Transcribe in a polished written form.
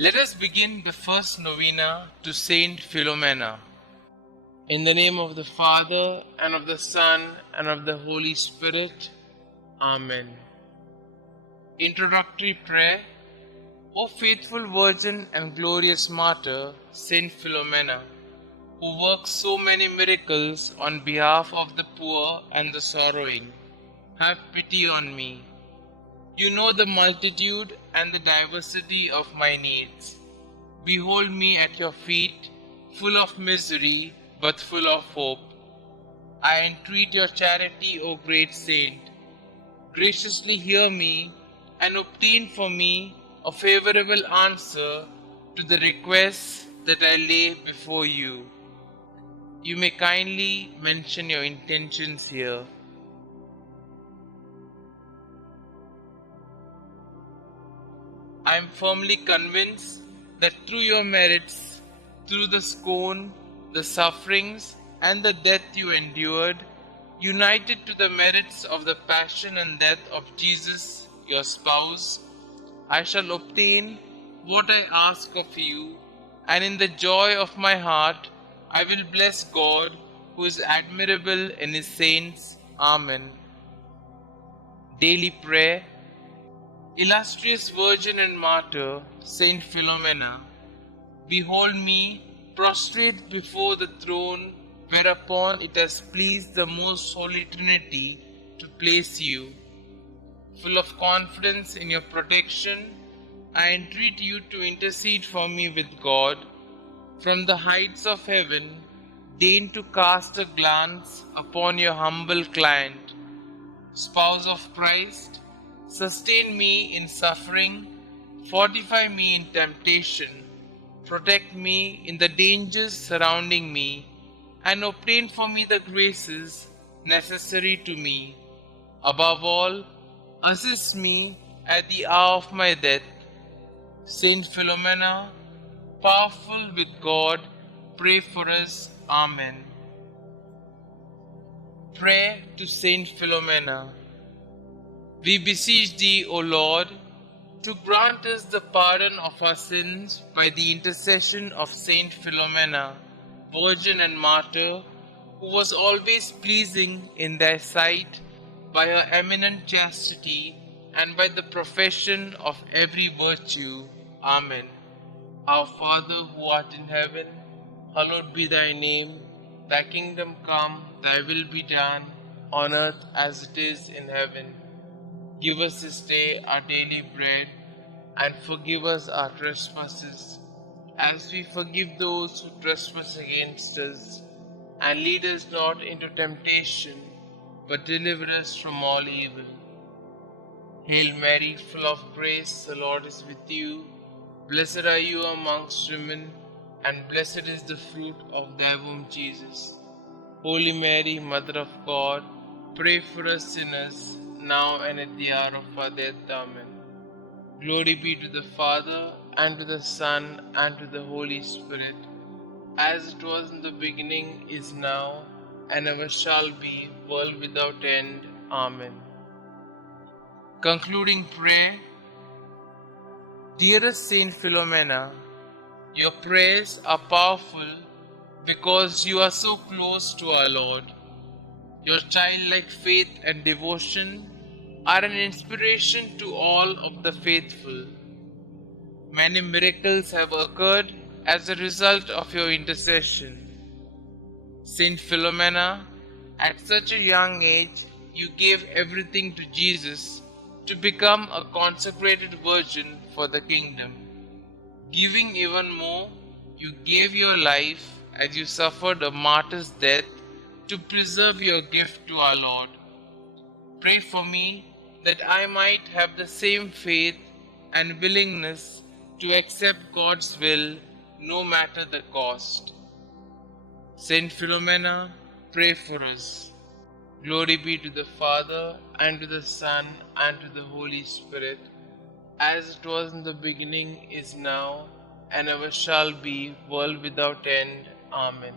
Let us begin the first novena to St Philomena. In the name of the Father, and of the Son, and of the Holy Spirit. Amen. Introductory Prayer. O faithful Virgin and glorious Martyr, St Philomena, who works so many miracles on behalf of the poor and the sorrowing, have pity on me. You know the multitude and the diversity of my needs. Behold me at your feet, full of misery, but full of hope. I entreat your charity, O great saint. Graciously hear me and obtain for me a favorable answer to the requests that I lay before you. You may kindly mention your intentions here. I am firmly convinced that through your merits, through the scorn, the sufferings, and the death you endured, united to the merits of the passion and death of Jesus, your spouse, I shall obtain what I ask of you, and in the joy of my heart, I will bless God, who is admirable in his saints. Amen. Daily Prayer. Illustrious Virgin and Martyr, St Philomena, behold me prostrate before the throne whereupon it has pleased the most Holy Trinity to place you. Full of confidence in your protection, I entreat you to intercede for me with God. From the heights of heaven, deign to cast a glance upon your humble client. Spouse of Christ, sustain me in suffering, fortify me in temptation, protect me in the dangers surrounding me, and obtain for me the graces necessary to me. Above all, assist me at the hour of my death. Saint Philomena, powerful with God, pray for us. Amen. Prayer to Saint Philomena. We beseech thee, O Lord, to grant us the pardon of our sins by the intercession of Saint Philomena, Virgin and Martyr, who was always pleasing in thy sight by her eminent chastity and by the profession of every virtue. Amen. Our Father who art in heaven, hallowed be thy name. Thy kingdom come, thy will be done, on earth as it is in heaven. Give us this day our daily bread, and forgive us our trespasses, as we forgive those who trespass against us. And lead us not into temptation, but deliver us from all evil. Hail Mary, full of grace, the Lord is with you. Blessed are you amongst women, and blessed is the fruit of thy womb, Jesus. Holy Mary, Mother of God, pray for us sinners, now and at the hour of our death. Amen. Glory be to the Father, and to the Son, and to the Holy Spirit, as it was in the beginning, is now, and ever shall be, world without end. Amen. Concluding Prayer. Dearest Saint Philomena, your prayers are powerful because you are so close to our Lord. Your childlike faith and devotion are an inspiration to all of the faithful. Many miracles have occurred as a result of your intercession. Saint Philomena, at such a young age, you gave everything to Jesus to become a consecrated virgin for the kingdom. Giving even more, you gave your life as you suffered a martyr's death to preserve your gift to our Lord. Pray for me that I might have the same faith and willingness to accept God's will no matter the cost. Saint Philomena, pray for us. Glory be to the Father, and to the Son, and to the Holy Spirit, as it was in the beginning, is now, and ever shall be, world without end. Amen.